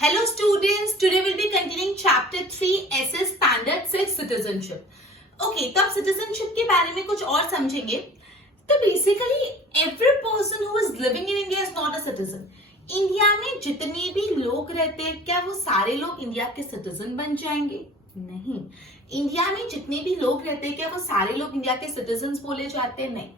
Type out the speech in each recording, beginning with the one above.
Hello students, today we'll be continuing chapter 3 SS Standard 6 Citizenship. Okay, तो आप citizenship के बारे में कुछ और समझेंगे. तो basically every person who is living in India is not a citizen. India में जितने भी लोग रहते हैं क्या वो सारे लोग इंडिया के सिटीजन बन जाएंगे? नहीं. इंडिया में जितने भी लोग रहते हैं क्या वो सारे लोग इंडिया के सिटीजन बोले जाते हैं? नहीं.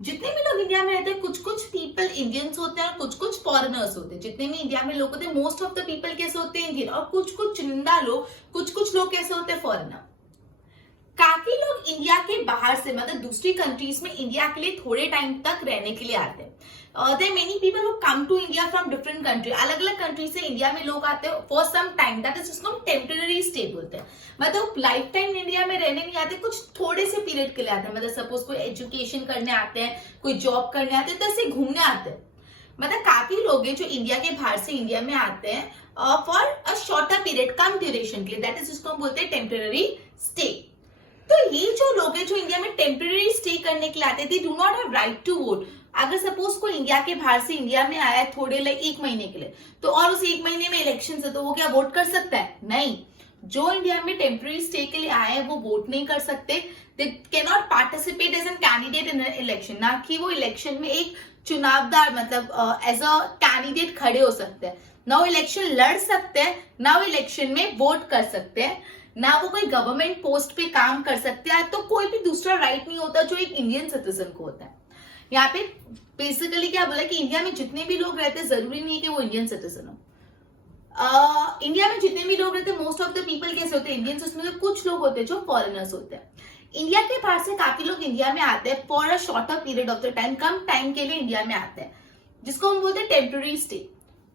जितने भी लोग इंडिया में रहते हैं कुछ कुछ पीपल इंडियंस होते हैं और कुछ कुछ फॉरेनर्स होते हैं. जितने भी इंडिया में लोग होते हैं मोस्ट ऑफ द पीपल कैसे होते हैं? इंडियन. और कुछ कुछ चुनिंदा लोग कुछ लोग कैसे होते हैं? फॉरेनर. काफी लोग इंडिया के बाहर से मतलब दूसरी कंट्रीज में इंडिया के लिए थोड़े टाइम तक रहने के लिए आते हैं. There many people who come to India from different country. अलग अलग कंट्री से इंडिया में लोग आते हैं for some time. That is जिसको हम टेम्पररी स्टे बोलते हैं. मतलब लाइफ टाइम इंडिया में रहने नहीं आते, कुछ थोड़े से पीरियड के लिए आते हैं. मतलब सपोज कोई एजुकेशन करने आते हैं, कोई जॉब करने आते हैं, तो ऐसे घूमने आते हैं. मतलब काफी लोग हैं जो इंडिया के बाहर से इंडिया में आते हैं for a shorter period, come duration के लिए. दैट इज जिसको हम बोलते हैं टेम्पररी स्टे. तो ये जो लोग हैं जो इंडिया में टेम्पररी स्टे करने के लिए आते हैं, they do not have right to vote. अगर सपोज कोई इंडिया के बाहर से इंडिया में आया है थोड़े लाइक एक महीने के लिए, तो और उस एक महीने में इलेक्शन है, तो वो क्या वोट कर सकता है? नहीं. जो इंडिया में टेम्पररी स्टे के लिए आए हैं वो वोट नहीं कर सकते. They can not participate as an candidate in election. ना कि वो इलेक्शन में एक चुनावदार मतलब एज अ कैंडिडेट खड़े हो सकते हैं. ना वो इलेक्शन लड़ सकते हैं, ना वो इलेक्शन में वोट कर सकते हैं, ना वो कोई गवर्नमेंट पोस्ट पे काम कर सकते हैं. तो कोई भी दूसरा राइट नहीं होता जो एक इंडियन सिटीजन को होता है. यहाँ पे बेसिकली क्या बोला कि इंडिया में जितने भी लोग रहते हैं जरूरी नहीं है कि वो इंडियन सिटीजन हो. इंडिया में जितने भी लोग रहते हैं मोस्ट ऑफ द पीपल कैसे होते हैं? इंडियंस. उसमें से कुछ लोग होते हैं जो फॉरेनर्स होते हैं. इंडिया के बाहर से काफी लोग इंडिया में आते हैं for a shorter period of the time, come time के लिए इंडिया में आते हैं, जिसको हम बोलते हैं टेम्पररी स्टे.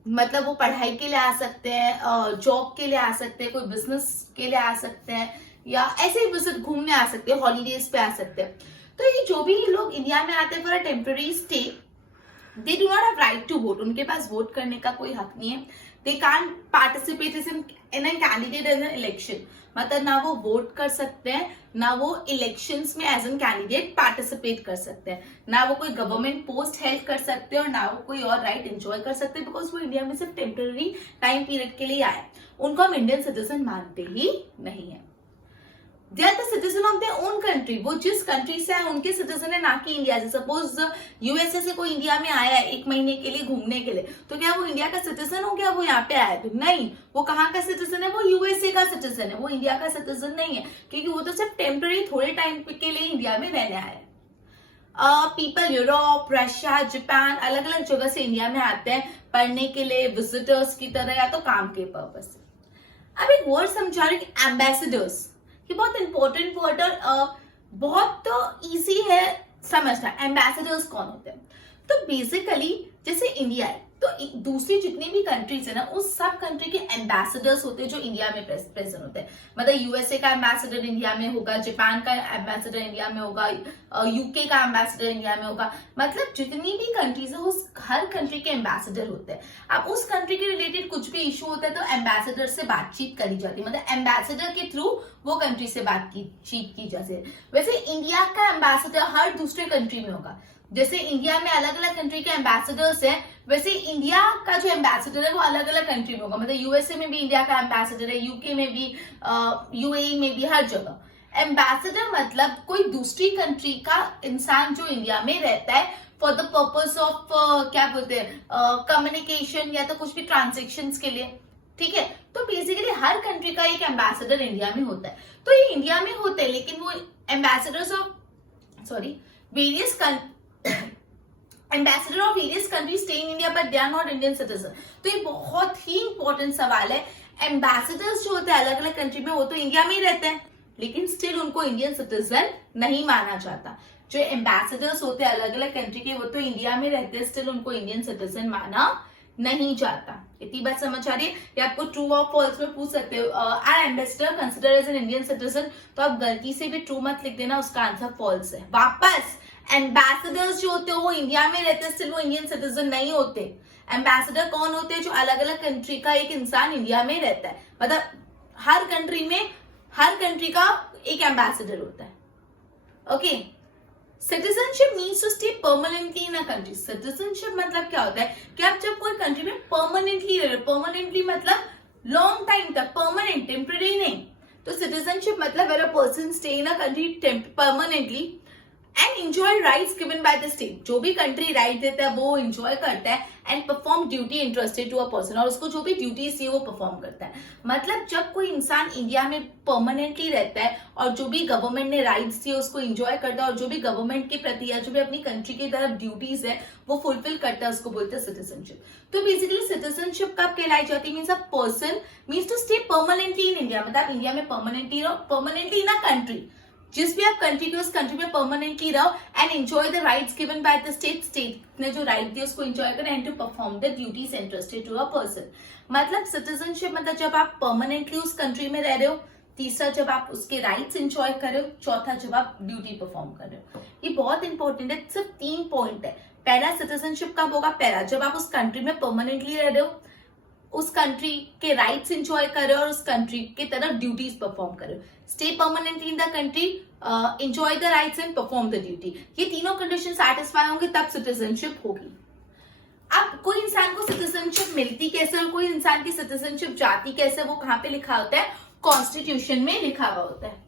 मतलब वो पढ़ाई के लिए आ सकते हैं, जॉब के लिए आ सकते हैं, कोई बिजनेस के लिए आ सकते हैं, या ऐसे ही विजिट घूमने आ सकते हैं, हॉलीडेज पे आ सकते हैं. तो ये जो भी लोग इंडिया में आते हैं for a temporary stay, they do not have right to vote. उनके पास वोट करने का कोई हक नहीं है. They can't participate in a candidate in an election. मतलब ना वो वोट कर सकते हैं, ना वो इलेक्शंस में एज एन कैंडिडेट पार्टिसिपेट कर सकते हैं, ना वो कोई गवर्नमेंट पोस्ट हेल्प कर सकते हैं, और ना वो कोई और राइट एंजॉय कर सकते हैं, बिकॉज वो इंडिया में सिर्फ टेम्पररी टाइम पीरियड के लिए आए. उनको हम इंडियन सिटीजन मानते ही नहीं है. They are the citizen of their own country. वो जिस कंट्री से आए उनके सिटीजन है, ना कि इंडिया से. सपोज यूएसए से कोई इंडिया में आया है एक महीने के लिए घूमने के लिए, तो क्या वो इंडिया का सिटीजन हो गया? वो यहाँ पे आया? तो नहीं. वो कहाँ का सिटीजन है? वो यूएसए का सिटीजन है. वो इंडिया का सिटीजन नहीं है, क्योंकि वो तो सिर्फ टेम्पररी थोड़े टाइम के लिए इंडिया में रहने आए. पीपल यूरोप, रशिया, जापान, अलग अलग जगह से इंडिया में आते हैं पढ़ने के लिए, विजिटर्स की तरह, या तो काम के पर्पज से. अब एक वर्ड समझा रहे कि एम्बेसडर्स. ये बहुत इंपॉर्टेंट वर्ड और बहुत इजी है समझना. एम्बेसडर्स कौन होते हैं? तो बेसिकली जैसे इंडिया है तो दूसरी जितनी भी कंट्रीज है ना, उस सब कंट्री के एम्बेसडर्स होते हैं जो इंडिया में प्रेजेंट होते हैं. मतलब यूएसए का एम्बेसडर इंडिया में होगा, जापान का एम्बेसडर इंडिया में होगा, यूके का एम्बेसडर इंडिया में होगा. मतलब जितनी भी कंट्रीज है उस हर कंट्री के एम्बेसडर होते हैं. अब उस कंट्री के रिलेटेड कुछ भी इशू होता है तो एम्बेसडर से बातचीत करी जाती है. मतलब एम्बेसडर के थ्रू वो कंट्री से बातचीत की जाती है. वैसे इंडिया का एम्बेसडर हर दूसरे कंट्री में होगा. जैसे इंडिया में अलग अलग कंट्री के एम्बेसडर्स हैं, वैसे इंडिया का जो एम्बेसडर है वो अलग अलग कंट्री में होगा. मतलब यूएसए में भी इंडिया का एम्बेसडर है, यूके में भी, यूएई में भी, हर जगह. एम्बेसडर मतलब कोई दूसरी कंट्री का इंसान जो इंडिया में रहता है फॉर द पर्पज ऑफ क्या बोलते हैं, कम्युनिकेशन या तो कुछ भी ट्रांजेक्शन के लिए. ठीक है. तो बेसिकली हर कंट्री का एक एम्बेसडर इंडिया में होता है. तो ये इंडिया में होते हैं, लेकिन वो ambassadors of various ambassador of various country stay in India but they are not Indian citizen. तो ये बहुत ही इंपॉर्टेंट सवाल है. एम्बेसडर्स जो होते हैं अलग अलग कंट्री में, वो तो इंडिया में ही रहते हैं, लेकिन स्टिल उनको इंडियन सिटीजन नहीं माना जाता. जो एम्बेसडर्स होते हैं अलग अलग कंट्री के, वो तो इंडिया में रहते हैं, स्टिल उनको इंडियन सिटीजन माना नहीं जाता. इतनी बात समझ आ रही है? या आपको ट्रू और फॉल्स में पूछ सकते हो, are ambassador consider as an Indian citizen, तो आप गलती से भी ट्रू मत लिख देना, उसका आंसर फॉल्स है. वापस एम्बेसडर्स जो होते हैं वो इंडिया में रहते हैं, स्टिल वो इंडियन सिटीजन नहीं होते. एम्बेसडर कौन होते हैं? जो अलग अलग कंट्री का एक इंसान इंडिया में रहता है. मतलब हर कंट्री में हर कंट्री का एक एम्बेसडर होता है. Okay. Citizenship means to stay permanently in a country. Citizenship मतलब क्या होता है कि आप जब कोई कंट्री में परमानेंटली रह रहे हो, परमानेंटली मतलब लॉन्ग टाइम तक, परमानेंट, टेम्पररी नहीं। तो सिटीजनशिप मतलब where a person stay in a country permanently and enjoy rights given by the state. जो भी कंट्री राइट देता है वो एंजॉय करता है and perform duty interested to a person, और उसको जो भी ड्यूटीज चाहिए वो परफॉर्म करता है। मतलब जब कोई इंसान इंडिया में परमानेंटली रहता है और जो भी गवर्नमेंट ने राइट्स दिए उसको एंजॉय करता है, और जो भी गवर्नमेंट के प्रति या जो भी अपनी कंट्री की तरफ ड्यूटीज है वो फुलफिल करता है, उसको बोलते हैं सिटीजनशिप। तो बेसिकली सिटीजनशिप कब कहलाई जाती है? Means a person means to stay permanently in India, मतलब इंडिया में परमानेंटली रहो, परमानेंटली इन अ कंट्री, जिस भी आप कंट्री के उस कंट्री में परमानेंटली रहो and enjoy the rights given by the state. State ने जो राइट दिए उसको एंजॉय करें and to perform the duties interested to a person. मतलब सिटीजनशिप मतलब जब आप परमानेंटली उस कंट्री में रह रहे हो, तीसरा जब आप उसके राइट्स एंजॉय कर रहे हो, चौथा जब आप ड्यूटी परफॉर्म कर रहे हो। ये बहुत इंपॉर्टेंट है, सिर्फ 3 पॉइंट है। पहला, सिटीजनशिप कब होगा? पहला जब आप उस कंट्री में परमानेंटली रह रहे हो, उस कंट्री के राइट्स एंजॉय कर रहे हो और उस कंट्री की तरफ ड्यूटीज परफॉर्म कर रहे हो। Stay permanently in the country, enjoy the rights and perform the duty. ये तीनों कंडीशन सेटिस्फाई होंगे तब सिटीजनशिप होगी। अब कोई इंसान को सिटीजनशिप मिलती कैसे और कोई इंसान की सिटीजनशिप जाती कैसे, वो कहां पे लिखा होता है? कॉन्स्टिट्यूशन में लिखा हुआ होता है।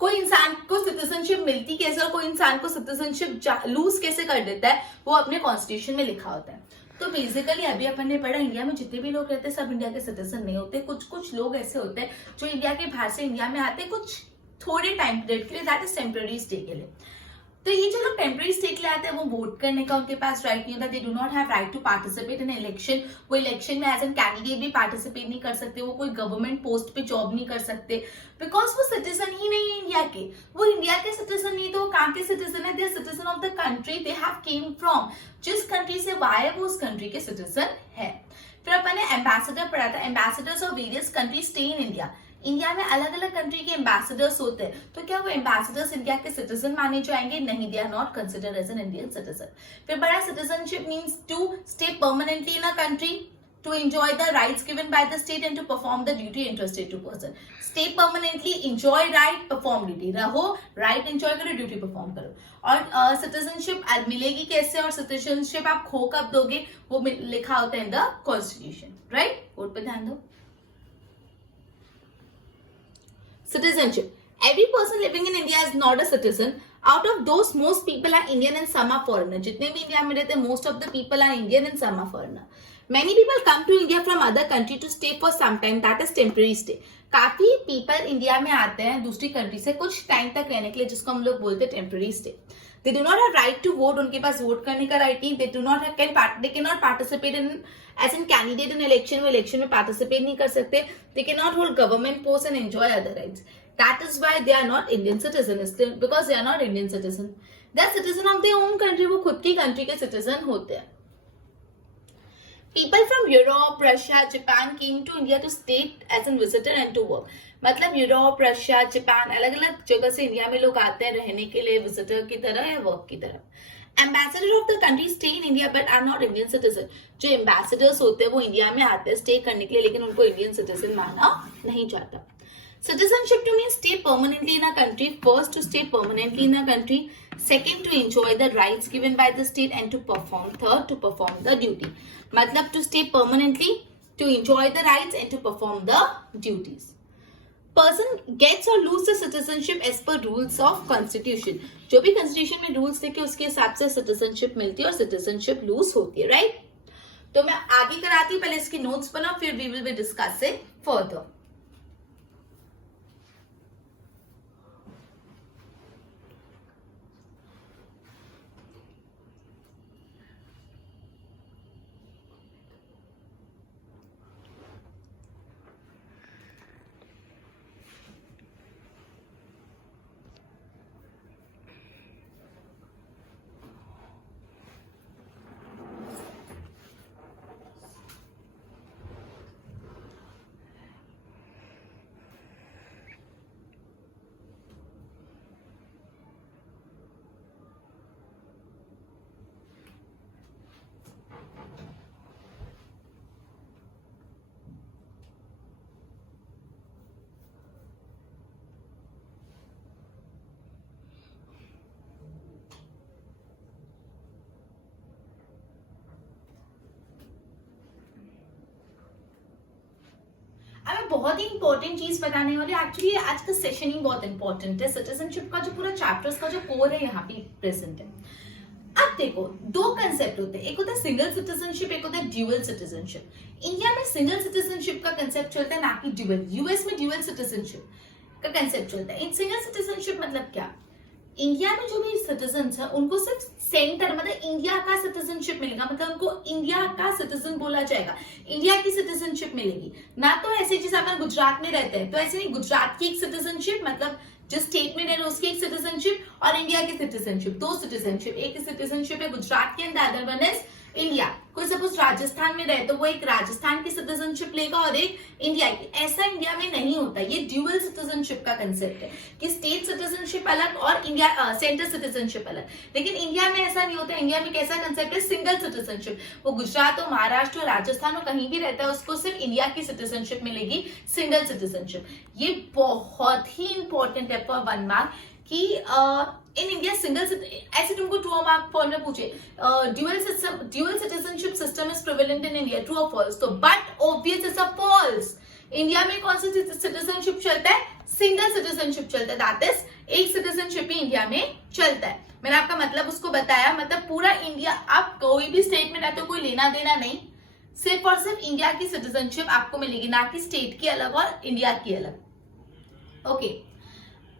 कोई इंसान को सिटीजनशिप मिलती कैसे और कोई इंसान को सिटीजनशिप लूज कैसे कर देता है, वो अपने कॉन्स्टिट्यूशन में लिखा होता है। तो बेसिकली अभी अपन ने पढ़ा, इंडिया में जितने भी लोग रहते हैं सब इंडिया के सिटीजन नहीं होते। कुछ कुछ लोग ऐसे होते हैं जो इंडिया के बाहर से इंडिया में आते हैं कुछ थोड़े टाइम पीरियड के लिए, दैट इज टेम्पररी स्टे के लिए। तो ये जो लोग टेम्पररी स्टे के लिए आते हैं वो वोट करने का उनके पास राइट नहीं होता। They do not have right to participate in election. वो इलेक्शन में एज एन कैंडिडेट भी पार्टिसिपेट नहीं कर सकते, वो कोई गवर्नमेंट पोस्ट पे जॉब नहीं कर सकते, बिकॉज वो सिटीजन ही नहीं है इंडिया के। वो इंडिया के सिटीजन नहीं तो वो कहाँ के सिटीजन है? They are citizen of the country they have came from. जिस कंट्री से वो आए वो उस कंट्री के सिटीजन है। फिर अपन ने एम्बेसडर पढ़ा था। Ambassadors of various country stay in India. India में अलग अलग कंट्री के एम्बेसडर्स होते हैं, तो क्या वो एम्बेसडर्स इंडिया के सिटीजन माने जाएंगे? नहीं, they are not considered as an Indian citizen. फिर बड़ा, citizenship means to stay permanently in a country, to enjoy the rights given by the state and to perform the duty interested to person. Stay permanently, enjoy right, perform duty. रहो, right enjoy करो, duty perform करो। और citizenship मिलेगी कैसे और citizenship आप खो कब दोगे, वो लिखा होता है in the constitution, right? Vote पे ध्यान दो। Citizenship. Every person living in India is not a citizen. Out of those, most people are Indian and some are foreigner. जितने भी इंडिया में रहते हैं, most of the people are Indian and some are foreigner. Many people come to India from other country to stay for some time. That is temporary stay. काफी people India में आते हैं दूसरी कंट्री से कुछ टाइम तक रहने के लिए, जिसको हम लोग बोलते हैं temporary stay. They do not have right to vote. उनके पास वोट करने का राइट नहीं। They do not have they cannot participate in as in candidate in election. वो इलेक्शन में पार्टिसिपेट नहीं कर सकते। They cannot hold government posts and enjoy other rights. That is why they are not Indian citizens, because they are not Indian citizen. They are citizen of their own country. वो खुद की country के citizen होते हैं। People from Europe, Russia, Japan came to India to stay as a visitor and to work. मतलब Europe, Russia, Japan, अलग अलग जगह से इंडिया में लोग आते हैं रहने के लिए, विजिटर की तरह या वर्क की तरह। Ambassador of the country stay in India but are not Indian citizen. जो एम्बेसडर्स होते हैं वो इंडिया में आते हैं स्टे करने के लिए, लेकिन उनको इंडियन सिटीजन माना नहीं जाता। Citizenship to mean stay permanently in a country. First, to stay permanently in a country. Second, to enjoy the rights given by the state and to perform. Third, to perform the duty. मतलब to stay permanently, to enjoy the rights and to perform the duties. Person gets or lose the citizenship as per rules of constitution. जो भी constitution में rules देखे उसके हिसाब से citizenship मिलती है और citizenship lose होती है, right? तो मैं आगे कराती हूँ, पहले इसकी notes बनाओ, फिर we will be discussing further. अब मैं बहुत ही इंपॉर्टेंट चीज बताने वाली, एक्चुअली आज का सेशन ही बहुत इंपॉर्टेंट है, सिटीजनशिप का जो पूरा चैप्टर्स का जो कोर है यहाँ पे प्रेजेंट है। अब देखो, दो कंसेप्ट होते हैं, एक होता है सिंगल सिटीजनशिप, एक होता है ड्यूअल सिटीजनशिप। इंडिया में सिंगल सिटीजनशिप का कंसेप्ट चलता है, ना कि ड्यूअल। यूएस में ड्यूअल सिटीजनशिप का कंसेप्ट चलता है। इन सिंगल सिटीजनशिप मतलब क्या, इंडिया में जो भी सिटीजन है उनको सिर्फ सेंटर मतलब इंडिया का सिटीजनशिप मिलेगा, मतलब उनको इंडिया का सिटीजन बोला जाएगा, इंडिया की सिटीजनशिप मिलेगी। ना तो ऐसे जैसे अपन गुजरात में रहते हैं तो ऐसे नहीं, गुजरात की एक सिटीजनशिप मतलब जिस स्टेट में रह रहे उसकी एक सिटीजनशिप और इंडिया की सिटीजनशिप, दो सिटीजनशिप। एक सिटीजनशिप है गुजरात के अंदर, अदर वन इज इंडिया। कोई सपोज राजस्थान में रहे तो वो एक राजस्थान की सिटीजनशिप लेगा और एक इंडिया की। ऐसा इंडिया में नहीं होता, ये ड्यूअल सिटीजनशिप का कंसेप्ट है कि स्टेट सिटीजनशिप अलग और इंडिया सेंट्रल सिटीजनशिप अलग। लेकिन इंडिया में ऐसा नहीं होता, इंडिया में कैसा कंसेप्ट है, सिंगल सिटीजनशिप। वो गुजरात हो, महाराष्ट्र हो, राजस्थान हो, कहीं भी रहता है उसको सिर्फ इंडिया की सिटीजनशिप मिलेगी, सिंगल सिटीजनशिप। ये बहुत ही इंपॉर्टेंट है फॉर 1 मार्क कि इन इंडिया सिंगल, ऐसे तुमको 2 मार्क फॉर्म में पूछे dual citizenship system is prevalent in India, true और फॉल्स। तो but obvious is a false. India में कौन सा सिटीजनशिप चलता है, सिंगल सिटीजनशिप चलता है, दैट इज एक सिटीजनशिप ही इंडिया में चलता है। मैंने आपका मतलब उसको बताया, मतलब पूरा इंडिया, आप कोई भी स्टेट में रहते हो, कोई लेना देना नहीं, सिर्फ और सिर्फ इंडिया की सिटीजनशिप आपको मिलेगी, ना कि स्टेट की अलग और इंडिया की अलग। ओके,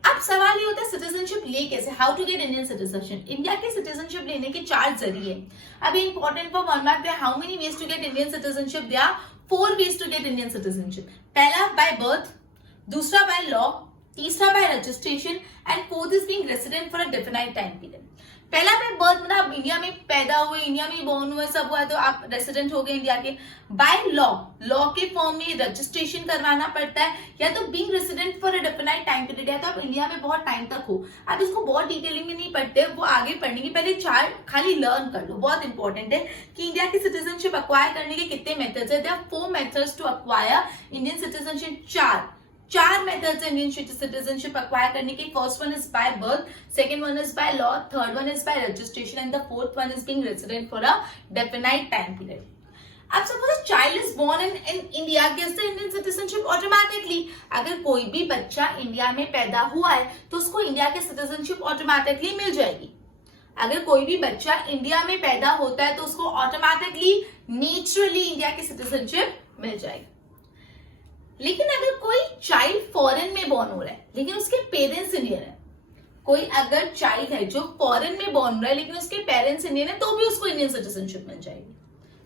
अब सवाल ये होता है सिटीजनशिप ले कैसे, how to get Indian citizenship. India की सिटीजनशिप लेने के 4 जरिए। अभी important for 1 mark, how many ways to get Indian citizenship, there are 4 ways to get Indian citizenship. पहला बाय बर्थ, दूसरा बाय लॉ, तीसरा by registration and fourth is being resident for a definite time period. पहला by birth मतलब आप India में पैदा हुए, India में बोर्न हुए, सब हुआ तो आप रेसिडेंट हो गए इंडिया के। बाय लॉ, लॉ के फॉर्म में रजिस्ट्रेशन करवाना पड़ता है, या तो being resident for a definite time period, या तो आप इंडिया में बहुत टाइम तक हो। आप इसको बहुत डिटेलिंग में नहीं पढ़ते, वो आगे पढ़ने की, पहले 4 खाली लर्न कर लो। बहुत इंपॉर्टेंट है कि इंडिया की सिटीजनशिप अक्वायर करने के कितने मेथड्स है, there are 4 methods to acquire Indian citizenship. 4 methods Indian citizenship acquire करने की। First one is by birth, second one is by law, third one is by registration and the fourth one is being resident for a definite time period. अब suppose child is born in India, gets the Indian citizenship automatically. अगर कोई भी बच्चा India में पैदा हुआ है तो उसको इंडिया की सिटीजनशिप ऑटोमेटिकली मिल जाएगी। अगर कोई भी बच्चा इंडिया में पैदा होता है तो उसको ऑटोमेटिकली नेचुरली इंडिया की सिटीजनशिप मिल जाएगी। लेकिन अगर कोई चाइल्ड फॉरेन में बॉर्न हो रहा है लेकिन उसके पेरेंट्स इंडियन है, कोई अगर चाइल्ड है जो फॉरेन में बॉर्न हो रहा है लेकिन उसके पेरेंट्स इंडियन है, तो भी उसको इंडियन सिटीजनशिप मिल जाएगी।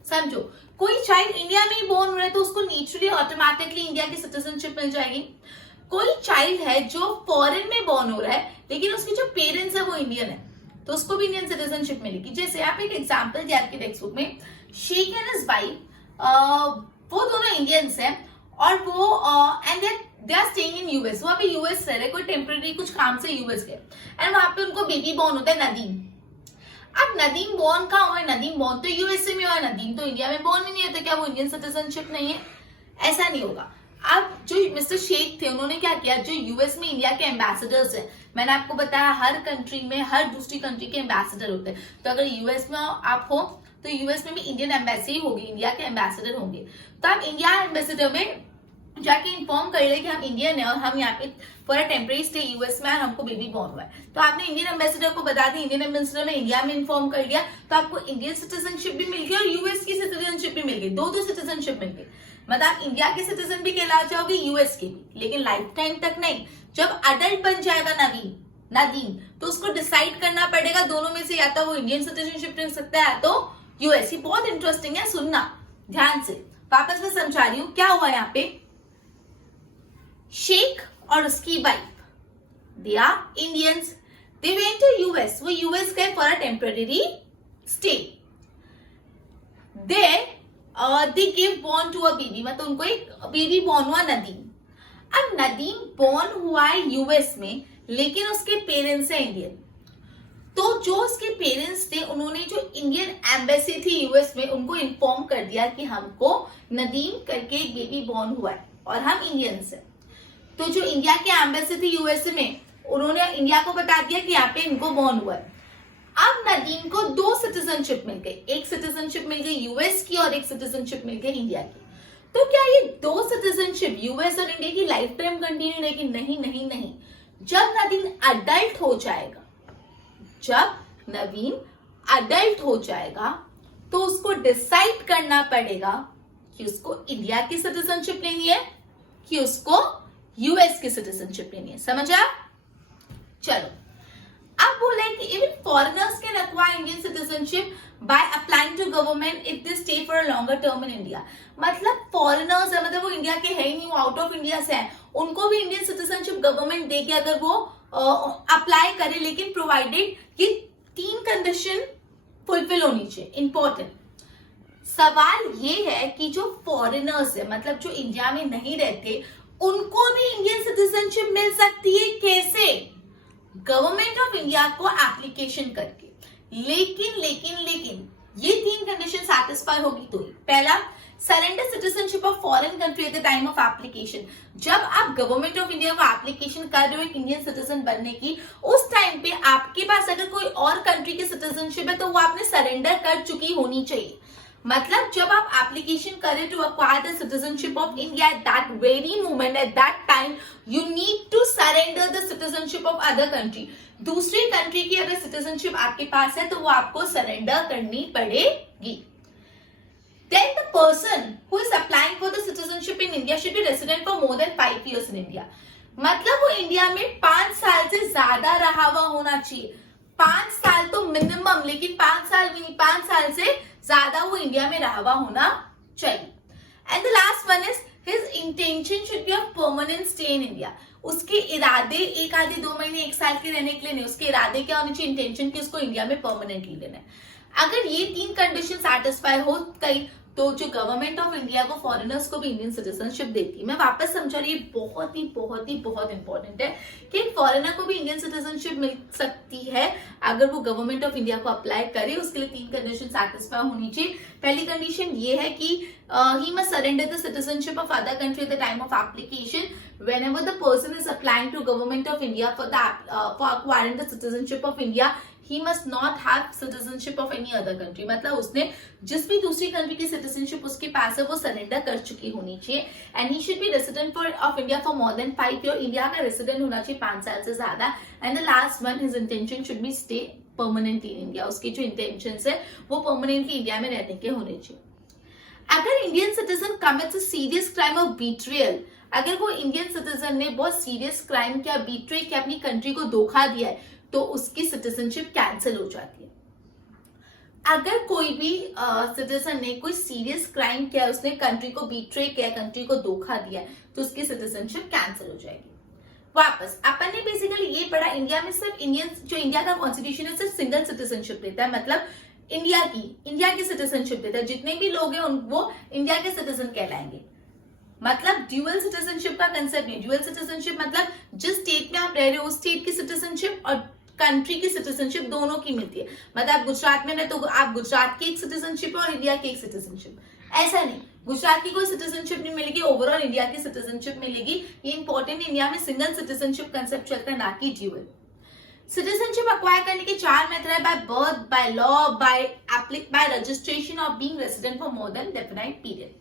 समझो, कोई चाइल्ड इंडिया में ही बॉर्न हो रहा है तो उसको नेचुरली ऑटोमेटिकली इंडिया की सिटीजनशिप मिल जाएगी। कोई चाइल्ड है जो फॉरेन में बॉर्न हो रहा है लेकिन उसके जो पेरेंट्स है वो इंडियन है, तो उसको भी इंडियन सिटीजनशिप मिलेगी। जैसे आप एक एग्जाम्पल दिया आपकी टेक्स्ट बुक में, शेख एंड हिज वाइफ, वो दोनों इंडियंस हैं और वो and they are staying in US. वहां पे यूएस रह रहे, कोई टेम्पररी कुछ काम से यूएस गए एंड वहां पे उनको बेबी बॉर्न होता है, नदीम। अब नदीम बॉर्न कहाँ हुआ है, नदीम बॉर्न तो यूएसए में हुआ है, नदीम तो इंडिया में बॉर्न ही नहीं होता, क्या वो इंडियन सिटीजनशिप नहीं है? ऐसा नहीं होगा। अब जो मिस्टर शेख थे उन्होंने क्या किया, जो यूएस में इंडिया के एम्बेसडर्स है, मैंने आपको बताया हर कंट्री में हर दूसरी कंट्री के एम्बेसडर होते हैं, तो अगर यूएस में आप हो तो यूएस में भी इंडियन एम्बेसी होगी, इंडिया के एम्बेसडर होंगे। तो आप इंडिया एम्बेसडर में जाके इन्फॉर्म कर ले कि हम इंडियन है और हम यहाँ पे for a temporary stay US में और हमको बेबी बॉर्न हुआ है, तो आपने इंडियन एम्बेसडर को बता दी, इंडियन एम्बेसडर में इंडिया में इन्फॉर्म कर दिया, तो आपको इंडियन सिटीजनशिप भी मिल गई और यूएस की सिटीजनशिप भी मिल गई, दो सिटीजनशिप मिल गई। मतलब आप इंडिया के सिटीजन भी कहला जाओगे, यूएस के भी, लेकिन लाइफ टाइम तक नहीं। जब अडल्ट बन जाएगा नदीम, तो उसको डिसाइड करना पड़ेगा दोनों में से, या तो वो इंडियन सिटीजनशिप ले सकता है या तो यूएस। ये बहुत इंटरेस्टिंग है, सुनना ध्यान से। वापस मैं समझा रही हूँ क्या हुआ यहाँ पे। शेख और उसकी wife, they are Indians, they went to US, वो यूएस गए for a temporary stay. They give born to a baby, मतलब उनको एक बेबी बॉर्न हुआ नदीम। अब नदीम बॉर्न हुआ है यूएस में लेकिन उसके पेरेंट्स है इंडियन, तो जो उसके पेरेंट्स थे उन्होंने जो इंडियन एम्बेसी थी यूएस में उनको इन्फॉर्म कर दिया कि हमको नदीम करके एक बेबी बॉर्न हुआ है और हम इंडियंस हैं। तो जो इंडिया के एम्बेसी थी यूएसए में, उन्होंने इंडिया को बता दिया कि यहाँ पे इनको बॉर्न हुआ है। अब नदीम को 2 सिटीजनशिप मिल गई, एक सिटीजनशिप मिल गई यूएस की और एक सिटीजनशिप मिल गई इंडिया की। तो क्या ये दो सिटीजनशिप यूएस और इंडिया की लाइफ टाइम कंटिन्यू रहेगी? नहीं नहीं नहीं। जब नवीन अडल्ट हो जाएगा, जब नवीन अडल्ट हो जाएगा तो उसको डिसाइड करना पड़ेगा कि उसको इंडिया की सिटीजनशिप लेनी है कि उसको यूएस की सिटीजनशिप लेनी है। समझा? चलो, अब बोला है कि even foreigners can acquire Indian citizenship by applying to government if they stay for a longer term in India. मतलब फॉरेनर्स है, मतलब वो इंडिया के है ही नहीं, वो आउट ऑफ इंडिया से है, उनको भी इंडियन सिटीजनशिप गवर्नमेंट देगी अगर वो अप्लाई करे, लेकिन प्रोवाइडेड ये 3 कंडीशन फुलफिल होनी चाहिए। इंपॉर्टेंट सवाल ये है कि जो फॉरेनर्स है, मतलब जो इंडिया में नहीं रहते, उनको भी इंडियन सिटीजनशिप मिल सकती है। कैसे? गवर्नमेंट ऑफ इंडिया को एप्लीकेशन करके। लेकिन लेकिन लेकिन ये 3 कंडीशन सैटिस्फाई होगी तो ही। पहला, surrender citizenship of foreign country at the time of application. जब आप गवर्नमेंट ऑफ इंडिया को एप्लीकेशन कर रहे हो एक इंडियन सिटीजन बनने की, उस टाइम पे आपके पास अगर कोई और कंट्री की सिटीजनशिप है तो वो आपने सरेंडर कर चुकी होनी चाहिए। मतलब जब आप एप्लीकेशन करें to acquire the citizenship of India, at that very moment, at that time you need to surrender the citizenship of other country. दूसरी कंट्री की अगर सिटीजनशिप आपके पास है तो वो आपको सरेंडर करनी पड़ेगी। Then the person who is applying for the citizenship in India should be resident for more than 5 years in India. मतलब वो इंडिया में 5 साल से ज्यादा रहा हुआ होना चाहिए। 5 साल तो मिनिमम, लेकिन 5 साल भी नहीं, 5 साल से ज्यादा वो इंडिया में रहा हुआ होना चाहिए। And the last one is his intention should be of permanent stay in India. उसके इरादे 1 आधे 2 महीने 1 साल के रहने के लिए नहीं, उसके इरादे क्या होने चाहिए? इंटेंशन कि उसको इंडिया में परमानेंटली लेना है। अगर ये 3 कंडीशन सैटिस्फाई हो गई तो जो गवर्नमेंट ऑफ इंडिया को फॉरेनर्स को भी इंडियन सिटीजनशिप देती है। मैं वापस समझा रही, बहुत ही बहुत ही बहुत इंपॉर्टेंट है कि फॉरेनर को भी इंडियन सिटीजनशिप मिल सकती है अगर वो गवर्नमेंट ऑफ इंडिया को अप्लाई करे। उसके लिए 3 कंडीशन सैटिस्फाई होनी चाहिए। पहली कंडीशन ये है कि he must surrender the citizenship of other country at the time of application whenever the person is applying to government of India for acquiring the citizenship of India, he must not have citizenship of any other country। मतलब उसने जिस भी दूसरी country की citizenship उसके पास है वो surrender कर चुकी होनी चाहिए। And he should be resident of India for more then 5 year. India का रेसिडेंट होना चाहिए 5 साल से ज्यादा। And the last one, his intention should be stay permanently in India. उसकी जो इंटेंशन है वो परमानेंटली इंडिया में रहने के होने चाहिए। अगर Indian citizen commits a serious crime of betrayal, अगर वो इंडियन सिटीजन ने बहुत सीरियस क्राइम किया, बीट्रे किया, अपनी कंट्री को धोखा दिया है, तो उसकी सिटीजनशिप कैंसिल हो जाती है। अगर कोई भी सिटीजन ने कोई सीरियस क्राइम किया, उसने कंट्री को बीट्रे किया, कंट्री को धोखा दिया, तो उसकी सिटीजनशिप कैंसिल हो जाएगी। वापस अपन ने बेसिकली ये पढ़ा, इंडिया में सिर्फ इंडिया का कॉन्स्टिट्यूशन है सिर्फ सिंगल सिटीजनशिप देता है। मतलब इंडिया की सिटीजनशिप देता है। जितने भी लोग हैं वो इंडिया के सिटीजन कहलाएंगे। मतलब ड्यूअल सिटीजनशिप का कंसेप्ट नहीं। ड्यूअल सिटीजनशिप मतलब जिस स्टेट में आप रह रहे हो उस स्टेट की सिटीजनशिप और कंट्री की सिटीजनशिप दोनों की मिलती है। मतलब आप गुजरात में रहे तो आप गुजरात की एक सिटीजनशिप और इंडिया की एक सिटीजनशिप। ऐसा नहीं, गुजरात की कोई सिटीजनशिप नहीं मिलेगी, ओवरऑल इंडिया की सिटीजनशिप मिलेगी। ये इंपॉर्टेंट, इंडिया में सिंगल सिटीजनशिप कंसेप्ट चलता है, ना कि ड्यूअल। सिटीजनशिप अक्वायर करने के 4 मेथड है, by birth, by law, by registration और being resident for more than definite period.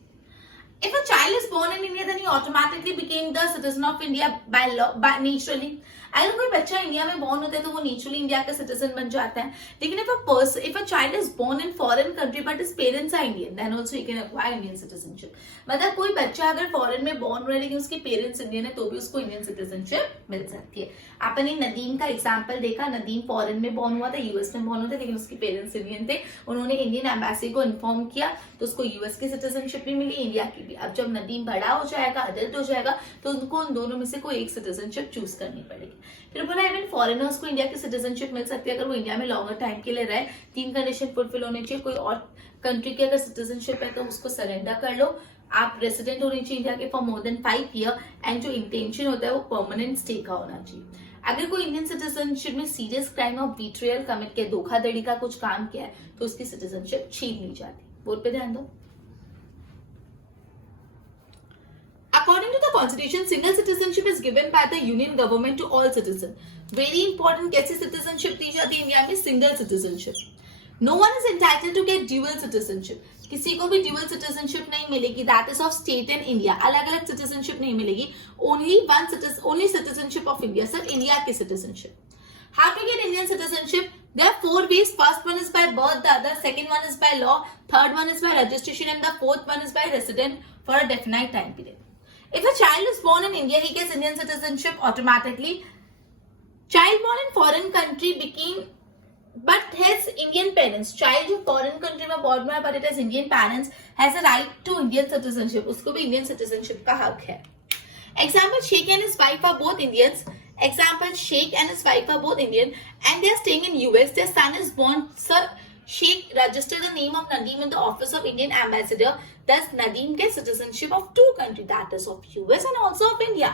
If a child is born in India, then he automatically became the citizen of India by law, by naturally. अगर कोई बच्चा India में born होता है तो वो naturally India का सिटीजन बन जाता है। लेकिन if a child is born in foreign country but his parents are Indian, then also he can acquire Indian citizenship। मतलब कोई बच्चा अगर फॉरेन में बॉर्न हुआ है लेकिन उसके पेरेंट्स इंडियन है तो भी उसको इंडियन सिटीजनशिप मिल सकती है। आपने नदीम का एग्जाम्पल देखा, नदीम फॉरेन में बॉर्न हुआ था, यूएस में बॉर्न हुआ था, लेकिन उसके पेरेंट्स इंडियन थे। उन्होंने इंडियन एम्बेसी को इन्फॉर्म किया तो उसको यूएस की सिटीजनशिप भी मिली, इंडिया की भी। अब जब नदीम बड़ा हो जाएगा, अडल्ट हो जाएगा, तो उनको उन दोनों में से कोई एक सिटीजनशिप चूज करनी पड़ेगी। फिर बोला इवन फॉरेनर्स को इंडिया की सिटीजनशिप मिल सकती है अगर वो इंडिया में लॉन्गर टाइम के लिए रहे। 3 कंडीशन फुलफिल होने चाहिए। कोई और कंट्री की अगर सिटीजनशिप है तो उसको सरेंडर कर लो। आप रेसिडेंट होने चाहिए इंडिया के for more then 5 year. And जो इंटेंशन होता है वो परमानेंट स्टे का होना चाहिए। अगर कोई इंडियन सिटीजनशिप में सीरियस क्राइम ऑफ बीट्रियल कमिट किया, धोखाधड़ी का कुछ काम किया है, तो उसकी सिटीजनशिप छीन ली जाती। बोर्ड पे ध्यान दो। According to the Constitution, single citizenship is given by the Union government to all citizens. Very important, कैसी citizenship दी जाती है इंडिया में? Single citizenship. No one is entitled to get dual citizenship, किसी को भी ड्यूअल सिटीजनशिप नहीं मिलेगी, that is of state and India, अलग अलग सिटीजनशिप नहीं मिलेगी, only citizenship of India, sir India की citizenship. How to get Indian citizenship? There are 4 ways. First one is by birth, the other second one is by law, third one is by registration, and the fourth one is by resident for a definite time period. If a child is born in India, he gets Indian citizenship automatically. Child born in foreign country but has Indian parents. Child जो foreign country में born हुआ है but it has Indian parents has a right to Indian citizenship. उसको भी Indian citizenship का हक है. Example, Sheikh and his wife are both Indians. Example, Sheikh and his wife are both Indian and they are staying in US. Their son is born. Sir, Sheikh registered the name of Nadeem in the office of Indian ambassador. Thus, Nadeem gets citizenship of 2 countries, that is of US and also of India.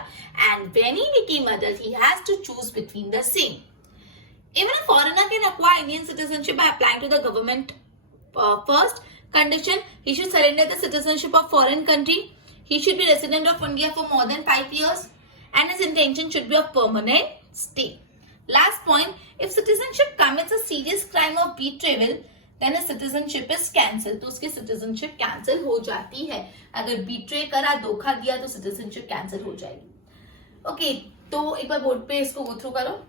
And when he became adult, he has to choose between the same. Even a foreigner can acquire Indian citizenship by applying to the government. First condition, he should surrender the citizenship of foreign country. He should be resident of India for more than 5 years. And his intention should be of permanent stay. Last point, if citizenship commits a serious crime of betrayal, then his citizenship is cancelled. तो उसकी citizenship cancel हो जाती है. अगर betray करा, धोखा दिया तो citizenship cancel हो जाएगी. Okay, तो एक बार बोर्ड पे इसको go through करो.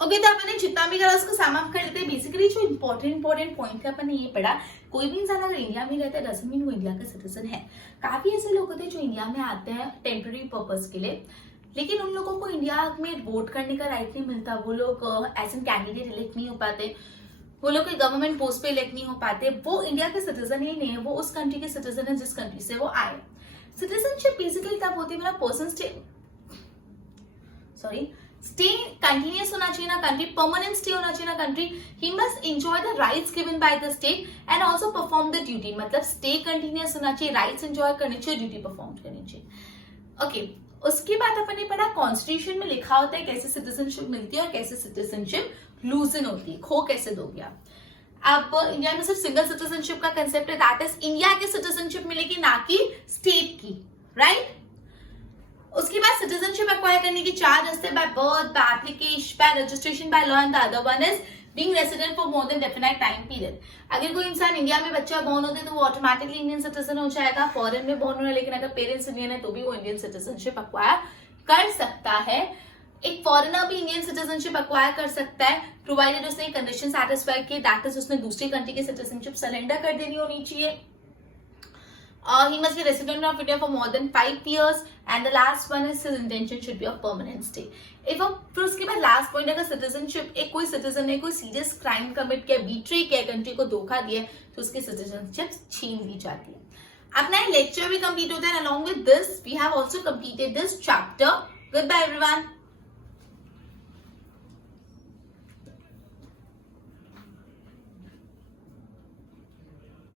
ओके तो अपने जितना भी करा उसको सम अप कर लेते हैं. बेसिकली जो इंपॉर्टेंट पॉइंट थे अपन ने ये पढ़ा, कोई भी इंसान अगर इंडिया में रहता है डजंट मीन वो इंडिया का सिटीजन है. काफी ऐसे लोग होते हैं जो इंडिया में आते हैं टेम्पररी पर्पस के लिए, लेकिन उन लोगों को इंडिया में वोट करने का राइट नहीं मिलता. वो लोग एज एन कैंडिडेट इलेक्ट नहीं हो पाते, वो लोग कोई गवर्नमेंट पोस्ट पे इलेक्ट नहीं हो पाते. वो इंडिया के सिटीजन ही नहीं है, वो उस कंट्री के सिटीजन है जिस कंट्री से वो आए. सिटीजनशिप बेसिकली तब होती है मेरा पर्सन स्टे कंटिन्यूस होना चाहिए ना कंट्री, परमानेंट स्टे होना चाहिए ना country. He must enjoy the rights given by the state and also perform the duty. मतलब स्टे कंटिन्यूस होना चाहिए, राइट्स एंजॉय करने चाहिए, ड्यूटी परफॉर्म करनी चाहिए. ओके, उसके बाद अपन ने पढ़ा कॉन्स्टिट्यूशन में लिखा होता है कैसे सिटीजनशिप मिलती है और कैसे सिटीजनशिप लूजन होती है, खो कैसे दोगे आप. अब इंडिया में सिर्फ सिंगल सिटीजनशिप का कंसेप्ट है, दैट इज इंडिया की सिटीजनशिप मिलेगी ना कि स्टेट की, राइट. उसके बाद सिटीजनशिप एक्वायर करने की 4 रास्ते, bye birth, by application, bye registration, by law and the other one is being resident for more than definite time period. अगर कोई इंसान इंडिया में बच्चा बॉर्न होता है तो वो ऑटोमेटिकली इंडियन सिटीजन हो जाएगा. फॉरेन में बॉर्न हो रहा है लेकिन अगर पेरेंट्स इंडियन है तो भी वो इंडियन सिटीजनशिप एक्वायर कर सकता है. एक फॉरेनर भी इंडियन सिटीजनशिप एक्वायर कर सकता है प्रोवाइडेड उसने कंडीशन सेटिस्फाई की, दैट इज उसने दूसरी कंट्री की सिटीजनशिप सरेंडर कर देनी होनी चाहिए. He must be resident of India for more than 5 years and the last one is his intention should be of permanent stay. If फिर उसके बाद लास्ट पॉइंट, अगर सिटीजनशिप एक कोई सिटीजन ने कोई सीरियस क्राइम कमिट किया, बीट्रे किया, कंट्री को धोखा दिया, तो उसकी सिटीजनशिप छीन ली जाती है. अपना लेक्चर भी कंप्लीट होता है. Along with this we have also completed this chapter. Goodbye everyone.